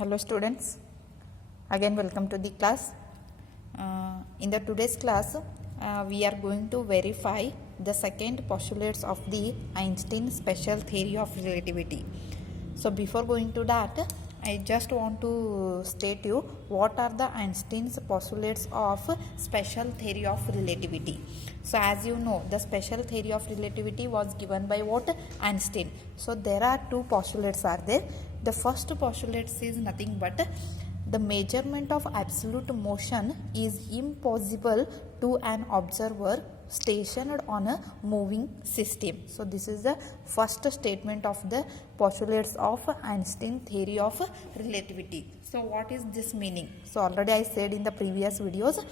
Hello students, again welcome to the class. In the today's class we are going to verify the second postulates of the Einstein special theory of relativity. So before going to that, I just want to state you what are the Einstein's postulates of special theory of relativity. So as you know, the special theory of relativity was given by what? Einstein. So there are two postulates are there. The first postulate is nothing but the measurement of absolute motion is impossible to an observer stationed on a moving system. So this is the first statement of the postulates of Einstein theory of relativity. So what is this meaning? So already I said in the previous videos.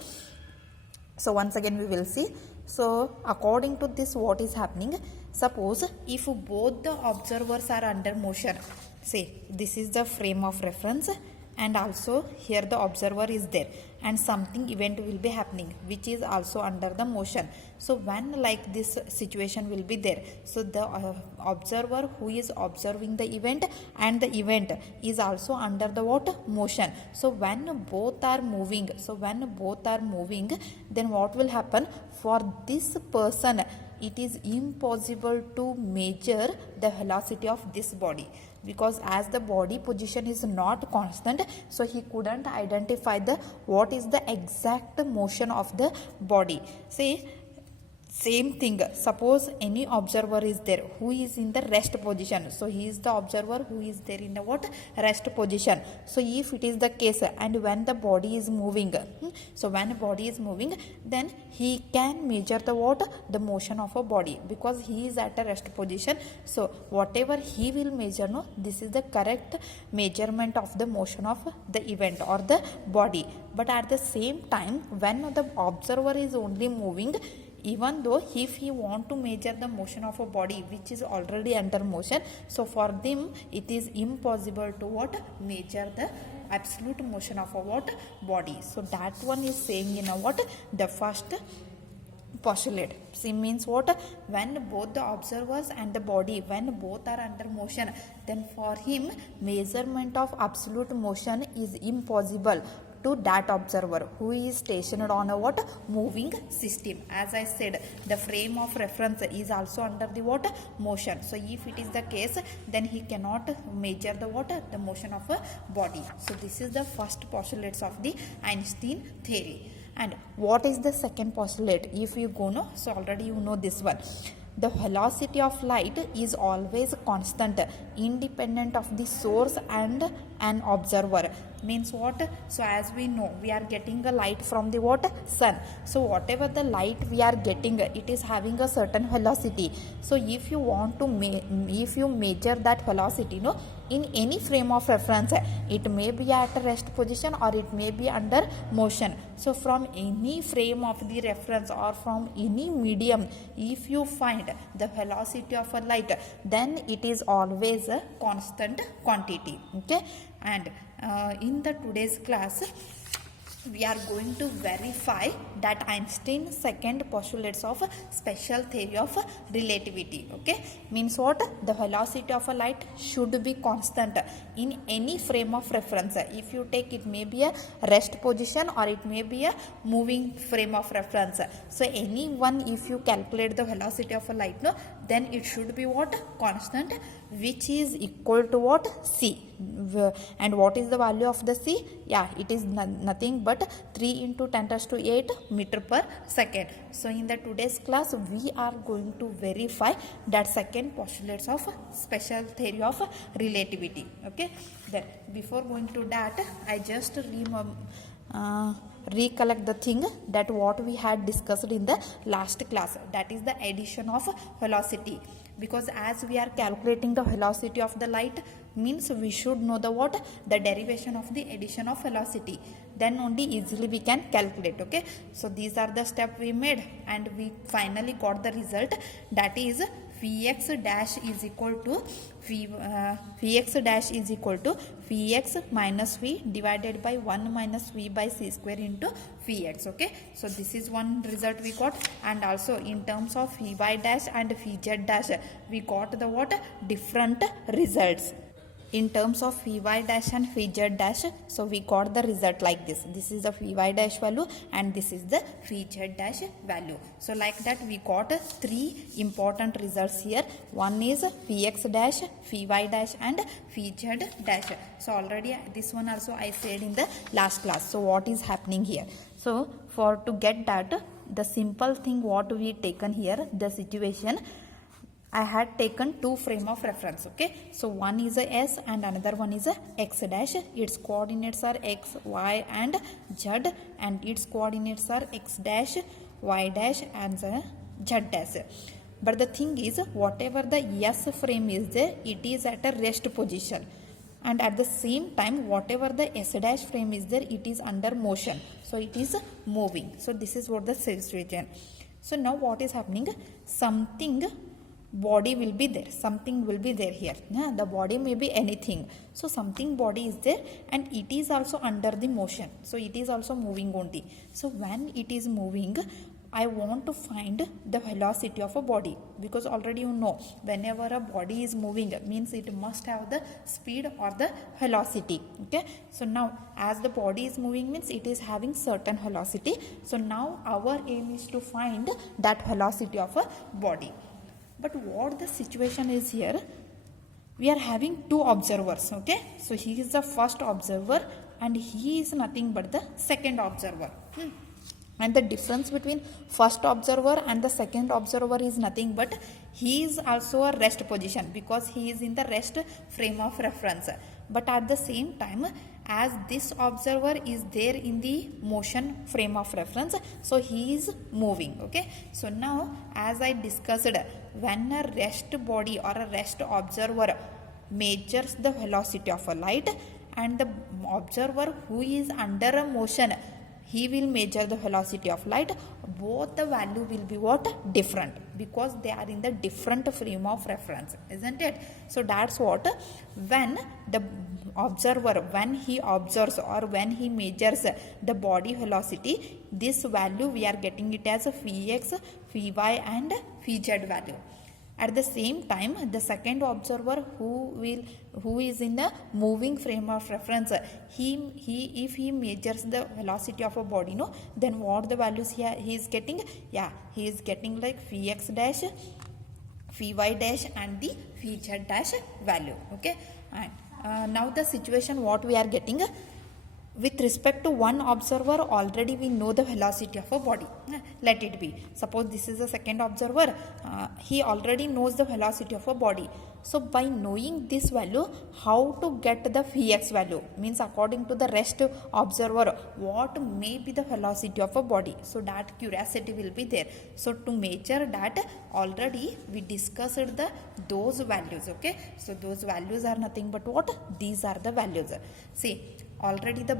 So once again we will see. So according to this, what is happening? Suppose if both the observers are under motion, say this is the frame of reference and also here the observer is there and something event will be happening which is also under the motion. So when like this situation will be there, so the observer who is observing the event and the event is also under the what? Motion. So when both are moving, then what will happen? For this person it is impossible to measure the velocity of this body, because as the body position is not constant, so he couldn't identify the what is the exact motion of the body. See, same thing, suppose any observer is there who is in the rest position, so he is the observer who is there in the what? Rest position. So if it is the case and when the body is moving, so when body is moving, then he can measure the what? The motion of a body, because he is at a rest position. So whatever he will measure, no, this is the correct measurement of the motion of the event or the body. But at the same time, when the observer is only moving, even though if he want to measure the motion of a body which is already under motion, so for them it is impossible to what? Measure the absolute motion of a what? Body. So that one is saying in a what? The first postulate. See, means what? When both the observers and the body, when both are under motion, then for him measurement of absolute motion is impossible to that observer who is stationed on a what? Moving system. As I said, the frame of reference is also under the what? Motion. So if it is the case, then he cannot measure the what? The motion of a body. So this is the first postulates of the Einstein theory. And what is the second postulate? If you go, no, so already you know this one. The velocity of light is always constant, independent of the source and an observer. Means what? So as we know, we are getting a light from the what? Sun. So whatever the light we are getting, it is having a certain velocity. So if you want to if you measure that velocity, no, in any frame of reference, it may be at a rest position or it may be under motion. So from any frame of the reference or from any medium, if you find the velocity of a light, then it is always a constant quantity. Okay, and in the today's class we are going to verify that Einstein's second postulates of special theory of relativity. Okay, means what? The velocity of a light should be constant in any frame of reference. If you take, it may be a rest position or it may be a moving frame of reference. So any one, if you calculate the velocity of a light, no, then it should be what? Constant, which is equal to what? C. And what is the value of the C? Yeah, it is nothing but 3 into 10 raised to 8 meter per second. So in the today's class we are going to verify that second postulates of special theory of relativity. Okay, then before going to that, I just recollect the thing that what we had discussed in the last class, that is the addition of velocity. Because as we are calculating the velocity of the light, means we should know the what? The derivation of the addition of velocity. Then only easily we can calculate. Okay, so these are the steps we made and we finally got the result, that is Vx dash is equal to Vx dash is equal to Vx minus V divided by 1 minus V by C square into Vx. Okay, so this is one result we got, and also in terms of Vy dash and Vz dash we got the what? Different results. in terms of Vy dash and Vz dash, so we got the result like this. This is the Vy dash value and this is the Vz dash value. So like that we got three important results here. One is Vx dash, Vy dash and Vz dash. So already this one also I said in the last class. So what is happening here? So for to get that, the simple thing what we taken here, the situation, I had taken two frame of reference. Okay, so one is a S and another one is a X dash. Its coordinates are X, Y and Z, and its coordinates are X dash, Y dash and Z dash. But the thing is, whatever the S frame is there, it is at a rest position, and at the same time whatever the S dash frame is there, it is under motion, so it is moving. So this is what the situation. So now what is happening? Something body will be there, something will be there here. The body may be anything, so something body is there and it is also under the motion, so it is also moving only. So when it is moving, I want to find the velocity of a body, because already you know whenever a body is moving means it must have the speed or the velocity. Okay, so now as the body is moving means it is having certain velocity. So now our aim is to find that velocity of a body. But what the situation is here, we are having two observers. Okay, so he is the first observer and he is nothing but the second observer. And the difference between first observer and the second observer is nothing but he is also a rest position, because he is in the rest frame of reference. But at the same time, as this observer is there in the motion frame of reference, so he is moving. Okay, so now as I discussed, when a rest body or a rest observer measures the velocity of a light, and the observer who is under a motion, he will measure the velocity of light, both the value will be what? Different, because they are in the different frame of reference, isn't it? So that's what, when the observer, when he observes or when he measures the body velocity, this value we are getting it as a Vx, Vy and Vz value. At the same time, the second observer who is in the moving frame of reference, if he measures the velocity of a body, no, then what the values here he is getting? Yeah, he is getting like Vx dash, Vy dash and the Vz dash value. Okay, and now the situation what we are getting, with respect to one observer, already we know the velocity of a body. Let it be, suppose this is a second observer, he already knows the velocity of a body. So by knowing this value, how to get the Vx value, means according to the rest observer what may be the velocity of a body, so that curiosity will be there. So to measure that, already we discussed those values. Okay, so those values are nothing but what? These are the values. See, already the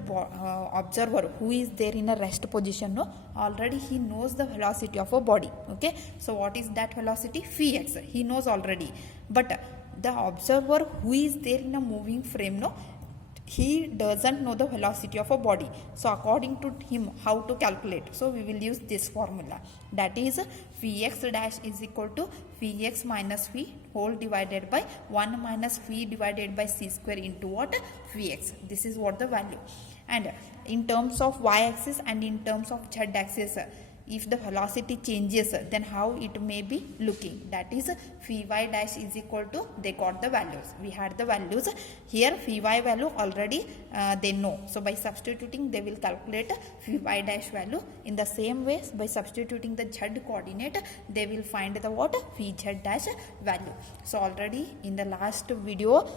observer who is there in a rest position, no, already he knows the velocity of a body. Okay, so what is that velocity? Vx, he knows already. But the observer who is there in a moving frame, no, he doesn't know the velocity of a body. So according to him, how to calculate? So we will use this formula, that is Vx dash is equal to Vx minus V whole divided by 1 minus V divided by C square into what? Vx. This is what the value. And in terms of y-axis and in terms of z-axis, if the velocity changes, then how it may be looking, that is Vy dash is equal to, they got the values, we had the values here. Vy value already they know, so by substituting they will calculate Vy dash value. In the same way, by substituting the z coordinate, they will find the what? Vz dash value. So already in the last video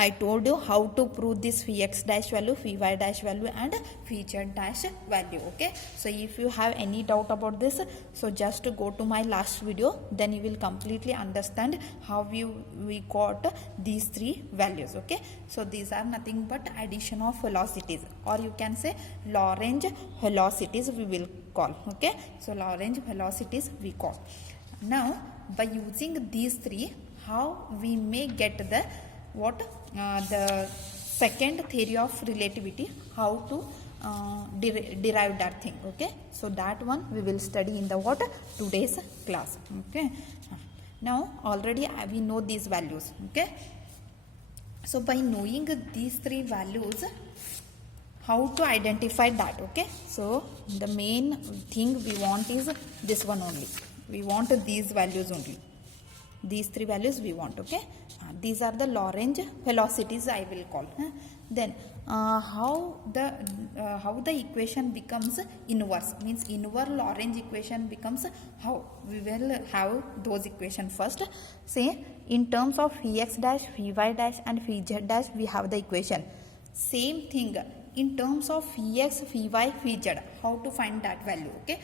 I told you how to prove this Vx dash value, Vy dash value and Vz dash value. Okay, so if you have any doubt about this, so just to go to my last video, then you will completely understand how we got these three values. Okay, so these are nothing but addition of velocities, or you can say Lorentz velocities we will call. Okay, so Lorentz velocities we call. Now by using these three, how we may get the what? The second theory of relativity, how to derive that thing. Okay, so that one we will study in the what? Today's class. Okay, now already we know these values. Okay, So by knowing these three values, how to identify that? Okay, so the main thing we want is this one only. We want these values only. These three values we want. Okay, these are the Lorentz velocities I will call. Then how the equation becomes inverse, means inverse Lorentz equation becomes how? We will have those equation first. Say in terms of Vx dash, Vy dash and Vz dash we have the equation. Same thing in terms of Vx, Vy, Vz, how to find that value? Okay,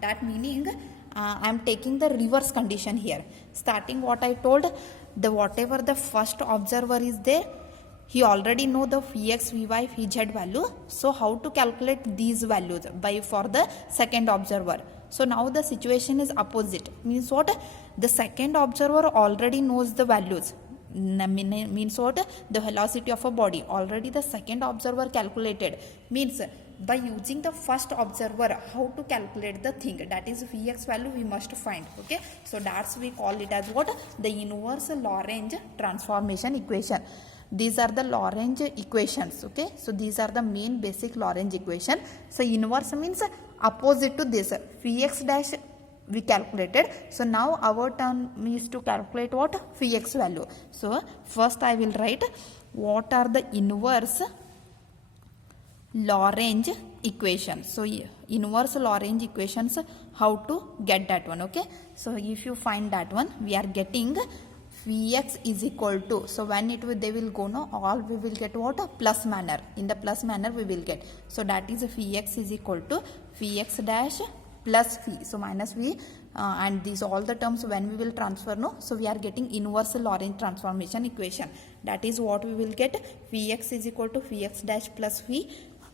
that meaning I am taking the reverse condition here. Starting what I told, the whatever the first observer is there, he already know the Vx, Vy, Vz value. So how to calculate these values? By for the second observer. So now the situation is opposite. Means what? The second observer already knows the values. Means what? The velocity of a body already the second observer calculated. Means by using the first observer, how to calculate the thing, that is Vx value we must find. Okay, so that's we call it as what? The inverse Lorentz transformation equation. These are the Lorentz equations. Okay, so these are the main basic Lorentz equation. So inverse means opposite to this. Vx dash we calculated. So now our turn is to calculate what? Vx value. So first I will write what are the inverse Lorentz equations. So inverse Lorentz equations, how to get that one? Okay, so if you find that one, we are getting Vx is equal to, so when it will, they will go, no, all we will get what? A plus manner. In the plus manner we will get. So that is Vx is equal to Vx dash plus V. So minus V and these all the terms when we will transfer, no, so we are getting inverse Lorentz transformation equation. That is what we will get. Vx is equal to Vx dash plus V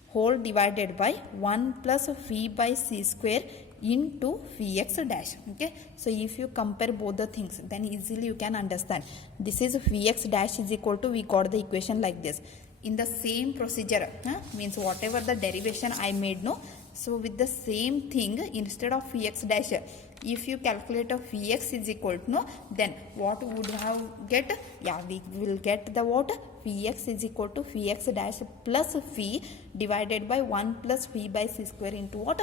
whole divided by 1 plus V by C square into Vx dash. Okay, so if you compare both the things, then easily you can understand. This is Vx dash is equal to, we got the equation like this. In the same procedure, means whatever the derivation I made, no, so with the same thing, instead of Vx dash, if you calculate a Vx is equal to, no, then what would have get? Yeah, we will get the what? Vx is equal to Vx dash plus V divided by 1 plus V by C square into what?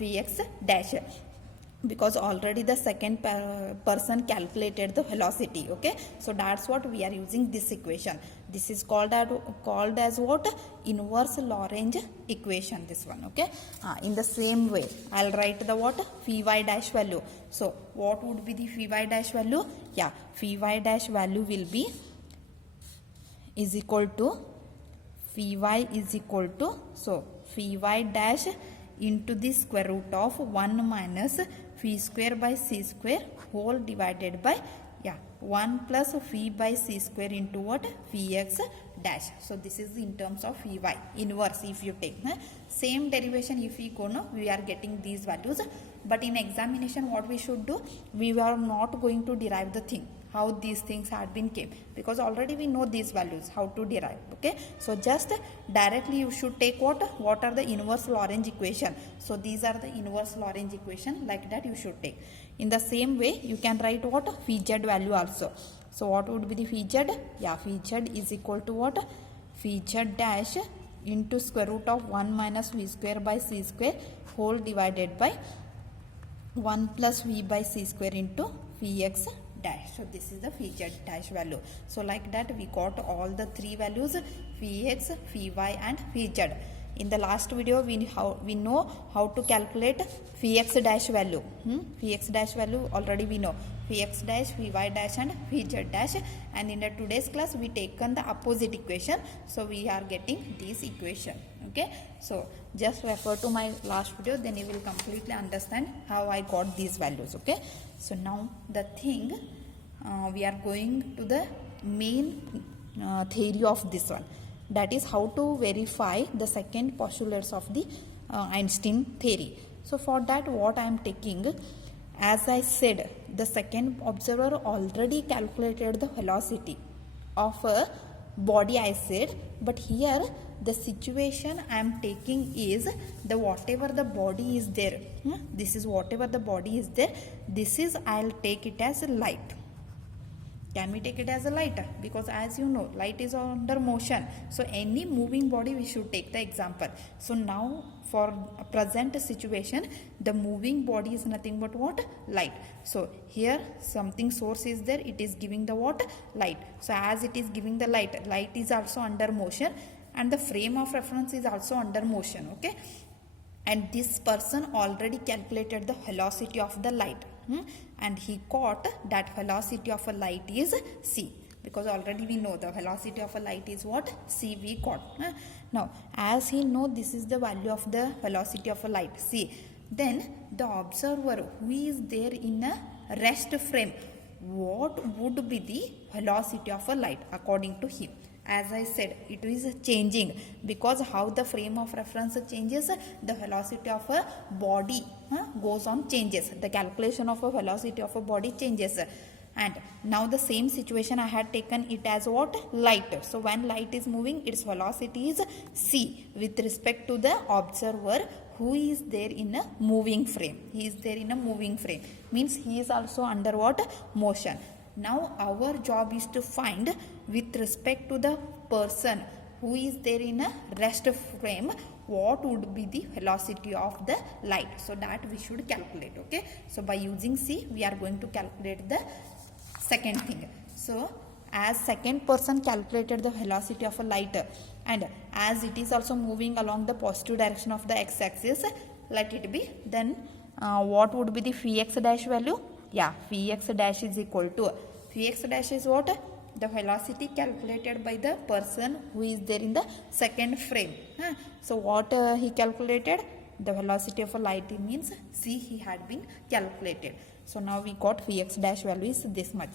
Vx dash. Because already the second person calculated the velocity. Okay, so that's what we are using this equation. This is called as what? Inverse Lorentz equation, this one. Okay, in the same way I'll write the what? Vy dash value. So what would be the Vy dash value? Yeah, Vy dash value will be is equal to Vy is equal to, so Vy dash into the square root of 1 minus V square by C square whole divided by 1 plus V by C square into what? Vx dash. So this is in terms of Vy inverse. If you take same derivation, if we go, no, we are getting these values. But in examination what we should do, we are not going to derive the thing, how these things had been came, because already we know these values how to derive. Okay, so just directly you should take what are the inverse Lorentz equation. So these are the inverse Lorentz equation, like that you should take. In the same way you can write what? Vz value also. So what would be the Vz? Yeah, Vz is equal to what? Vz dash into square root of 1 minus V square by C square whole divided by 1 plus V by C square into Vx dash. So this is the Vz dash value. So like that we got all the three values, Vx, Vy and Vz. In the last video we know how to calculate Vx dash value. Vx dash value already we know. Vx dash, Vy dash and Vz dash, and in the today's class we taken the opposite equation, so we are getting this equation. Okay, so just refer to my last video, then you will completely understand how I got these values. Okay, so now the thing we are going to the main theory of this one, that is how to verify the second postulates of the Einstein theory. So for that what I am taking, as I said, the second observer already calculated the velocity of a body, I said, but here the situation I am taking is the whatever the body is there. This is whatever the body is there. This is, I'll take it as light. Can we take it as a light? Because as you know, light is under motion. So any moving body we should take the example. So now for present situation, the moving body is nothing but what? Light. So here something source is there, it is giving the what? Light. So as it is giving the light, light is also under motion and the frame of reference is also under motion. Okay. And this person already calculated the velocity of the light, and he caught that velocity of a light is c, because already we know the velocity of a light is what? C we caught. Now as he know this is the value of the velocity of a light c, then the observer who is there in a rest frame, what would be the velocity of a light according to him? As I said, it is changing, because how the frame of reference changes, the velocity of a body goes on changes. The calculation of a velocity of a body changes. And now the same situation I had taken it as what? Light. So when light is moving, its velocity is c with respect to the observer who is there in a moving frame. He is there in a moving frame. Means he is also under what? Motion. Now our job is to find with respect to the person who is there in a rest frame, what would be the velocity of the light. So that we should calculate. Okay. So by using C, we are going to calculate the second thing. So as second person calculated the velocity of a light, and as it is also moving along the positive direction of the x-axis, let it be, then what would be the phi x dash value? Yeah, phi x dash is equal to, phi x dash is what? The velocity calculated by the person who is there in the second frame. So what he calculated? The velocity of a light means c he had been calculated. So now we got phi x dash value is this much.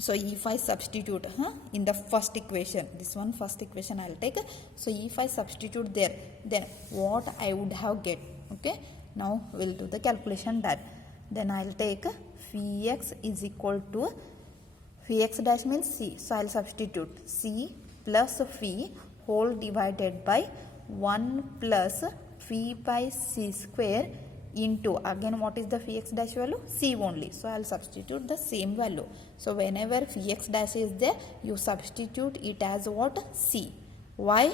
So if I substitute in the first equation, this one first equation I will take. So if I substitute there, then what I would have get? Okay, now we will do the calculation that. Then I will take phi x is equal to, phi x dash means c. So I will substitute c plus phi whole divided by 1 plus phi by c square into, again what is the phi x dash value? C only. So I will substitute the same value. So whenever phi x dash is there, you substitute it as what? C. Why?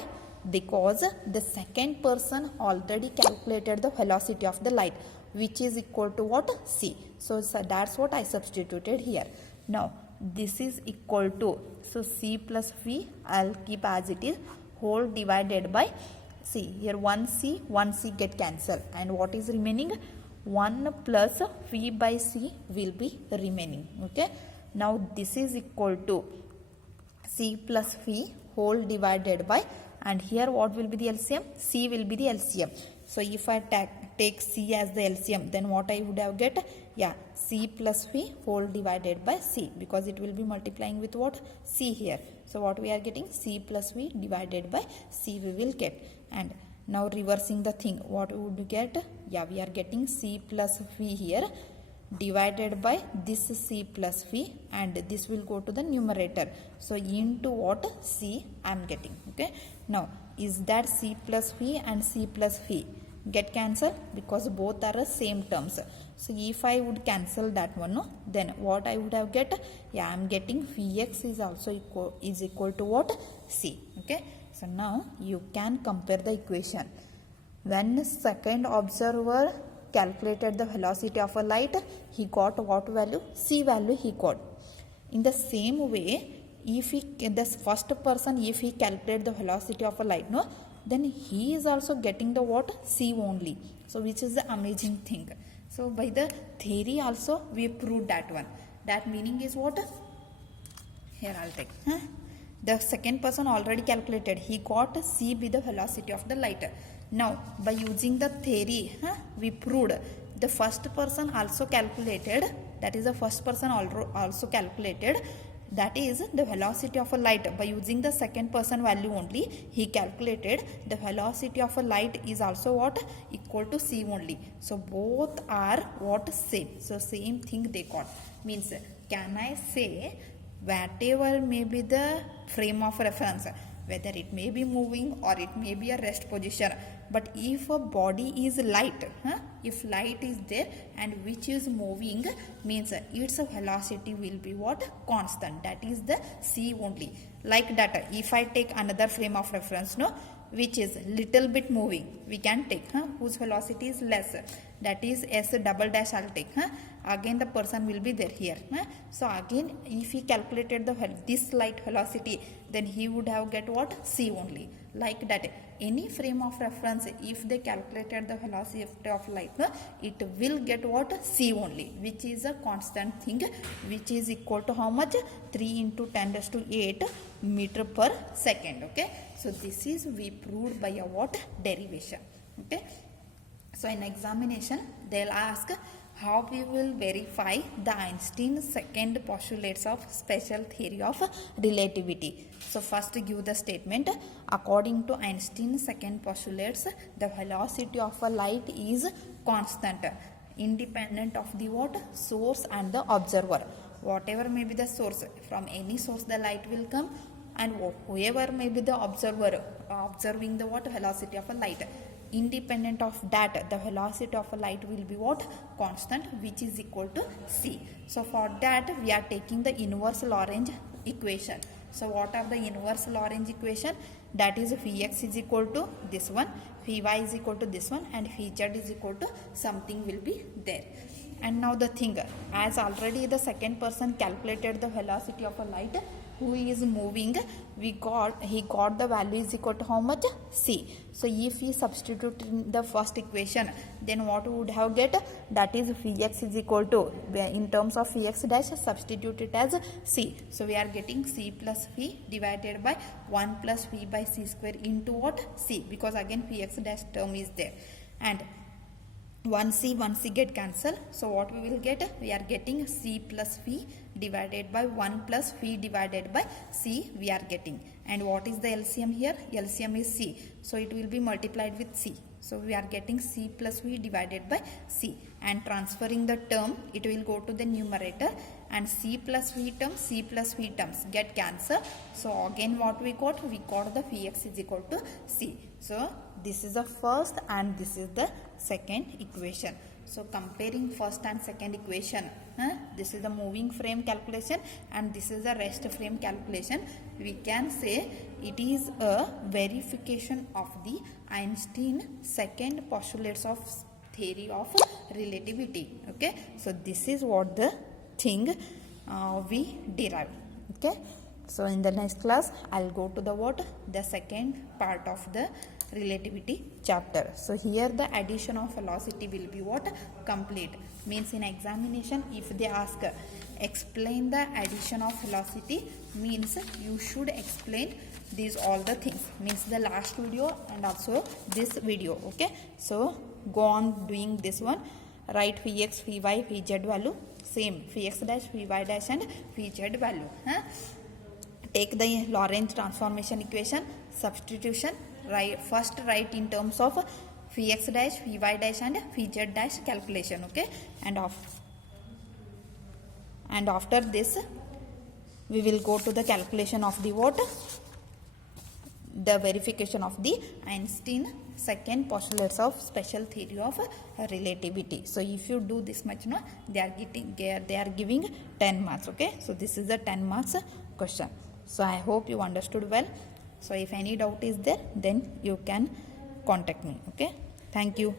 Because the second person already calculated the velocity of the light, which is equal to what? C. So that's what I substituted here. Now this is equal to, so c plus phi I'll keep as it is, whole divided by c. Here 1c get cancelled, and what is remaining? 1 plus phi by c will be remaining. Okay. Now this is equal to c plus phi whole divided by, and here what will be the LCM? C will be the LCM. So if I take C as the LCM, then what I would have get? Yeah, C plus phi whole divided by C, because it will be multiplying with what? C here. So what we are getting? C plus phi divided by C we will get. And now reversing the thing, what would we get? Yeah, we are getting C plus phi here divided by this C plus phi, and this will go to the numerator. So into what? C I am getting. Okay. Now is that C plus phi and C plus phi get cancelled, because both are the same terms. So if I would cancel that one, no, then what I would have get? Yeah, I am getting phi x is also equal to what? C. Okay. So now you can compare the equation. When second observer calculated the velocity of a light, he got what value? C value he got. In the same way, if the first person, if he calculated the velocity of a light, no, then he is also getting the what? C only. So which is the amazing thing. So by the theory also we proved that one. That meaning is what? Here I'll take. The second person already calculated. He got C be the velocity of the light. Now by using the theory, we proved the first person also calculated. That is the first person also calculated. That is the velocity of a light. By using the second person value only, he calculated the velocity of a light is also what? Equal to C only. So both are what? Same. So same thing they got. Means, can I say whatever may be the frame of reference, whether it may be moving or it may be a rest position. But if a body is light, if light is there and which is moving, means its velocity will be what? Constant. That is the c only. Like that, if I take another frame of reference, no, which is little bit moving, we can take whose velocity is less, that is s double dash I'll take. Again the person will be there here. So again if he calculated this light velocity, then he would have get what? C only. Like that, any frame of reference, if they calculated the velocity of light, it will get what? C only, which is a constant thing, which is equal to how much? 3 into 10 raised to 8 meter per second. Okay, so this is we proved by a what? Derivation. Okay, so in examination they'll ask how we will verify the Einstein's second postulates of special theory of relativity. So first give the statement. According to Einstein's second postulates, the velocity of a light is constant, independent of the what? Source and the observer. Whatever may be the source, from any source the light will come, and whoever may be the observer observing the what? Velocity of a light, independent of that, the velocity of a light will be what? Constant, which is equal to c. So for that we are taking the inverse Lorentz equation. So what are the inverse Lorentz equation? That is phi x is equal to this one, phi y is equal to this one, and phi z is equal to something will be there. And now the thing, as already the second person calculated the velocity of a light who is moving, he got the value is equal to how much? C. So if he substitute in the first equation, then what we would have get? That is phi x is equal to, in terms of phi x dash, substitute it as C. So we are getting C plus phi divided by 1 plus phi by c square into what? C, because again phi x dash term is there, and 1c get cancelled. So what we will get? We are getting C plus phi divided by 1 plus phi divided by C we are getting. And what is the LCM here? LCM is C. So it will be multiplied with C. So we are getting C plus phi divided by C. And transferring the term, it will go to the numerator, and C plus phi terms get cancelled. So again what we got? We got the phi x is equal to C. So this is the first and this is the second equation. So comparing first and second equation, this is the moving frame calculation and this is the rest frame calculation. We can say it is a verification of the Einstein second postulates of theory of relativity. Okay, so this is what the thing we derived. Okay, so in the next class I'll go to the what? The second part of the relativity chapter. So here the addition of velocity will be what? Complete. Means in examination if they ask explain the addition of velocity, means you should explain these all the things, means the last video and also this video. Okay, so go on doing this one. Write phi x, phi y, phi z value, same phi x dash, phi y dash and phi z value. Take the Lorentz transformation equation, substitution. First write in terms of phi x dash, phi y dash and phi z dash calculation. Okay, and after this we will go to the calculation of the what? The verification of the Einstein second postulates of special theory of relativity. So if you do this much, no, they are giving 10 marks. Okay, so this is the 10 marks question. So I hope you understood well. So if any doubt is there, then you can contact me. Okay, thank you.